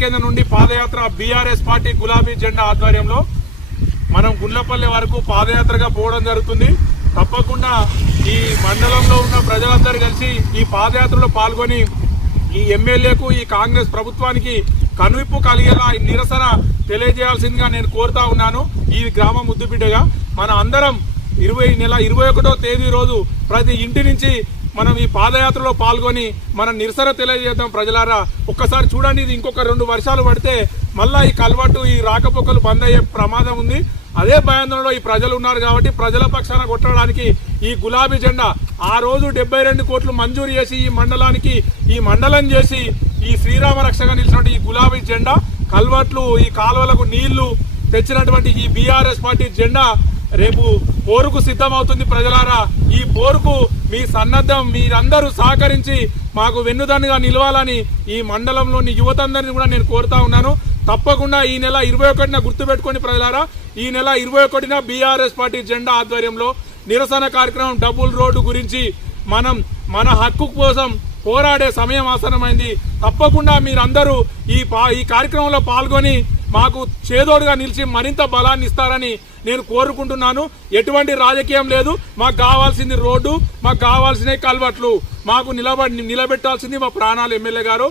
కేంద్రం నుండి పాదయాత్ర BRS party గులాబీ జెండా ఆధ్వర్యంలో మనం గుండ్లపల్లి వరకు పాదయాత్రగా పోవడం జరుగుతుంది. తప్పకుండా ఈ మండలంలో ఉన్న ప్రజలందరూ కలిసి ఈ పాదయాత్రలో పాల్గొని ఈ ఎమ్మెల్యేకు ఈ కాంగ్రెస్ ప్రభుత్వానికి కనువిప్పు కలిగేలా నిరసన తెలియజేయాల్సిందిగా నేను కోరుతా ఉన్నాను. ఈ గ్రామ ముద్దుబిడ్డగా మన అందరం నెల 21వ తేదీ రోజు ప్రతి ఇంటి నుంచి మనం ఈ పాదయాత్రలో పాల్గొని మన నిరసన తెలియజేద్దాం. ప్రజలారా ఒక్కసారి చూడండి, ఇది ఇంకొక 2 వర్షాలు పడితే మళ్ళా ఈ కల్వట్టు ఈ రాకపోకలు బంద్ అయ్యే ప్రమాదం ఉంది. అదే భయాందోళనలో ఈ ప్రజలు ఉన్నారు కాబట్టి ప్రజల పక్షాన కొట్టడానికి ఈ గులాబీ జెండా ఆ రోజు 72 కోట్లు మంజూరు చేసి ఈ మండలానికి ఈ మండలం చేసి ఈ శ్రీరామ రక్షగా నిలిచినటువంటి ఈ గులాబీ జెండా కల్వట్లు ఈ కాలువలకు నీళ్లు తెచ్చినటువంటి ఈ బీఆర్ఎస్ పార్టీ జెండా రేపు పోరుకు సిద్ధమవుతుంది. ప్రజలారా ఈ పోరుకు మీ సన్నద్ధం మీరందరూ సహకరించి మాకు వెన్నుదన్నుగా నిలవాలని ఈ మండలంలోని యువతందరినీ కూడా నేను కోరుతా ఉన్నాను. తప్పకుండా ఈ నెల 21న గుర్తుపెట్టుకోండి ప్రజలారా, ఈ నెల 21న బీఆర్ఎస్ పార్టీ జెండా ఆధ్వర్యంలో నిరసన కార్యక్రమం డబుల్ రోడ్డు గురించి మనం మన హక్కు కోసం పోరాడే సమయం ఆసనమైంది. తప్పకుండా మీరందరూ ఈ కార్యక్రమంలో పాల్గొని మాకు చేదోడుగా నిలిచి మరింత బలాన్ని ఇస్తారని నేను కోరుకుంటున్నాను. ఎటువంటి రాజకీయం లేదు, మాకు కావాల్సింది రోడ్డు, మాకు కావాల్సిన కల్వట్లు, మాకు నిలబెట్టాల్సింది మా ప్రాణాలు ఎమ్మెల్యే గారు.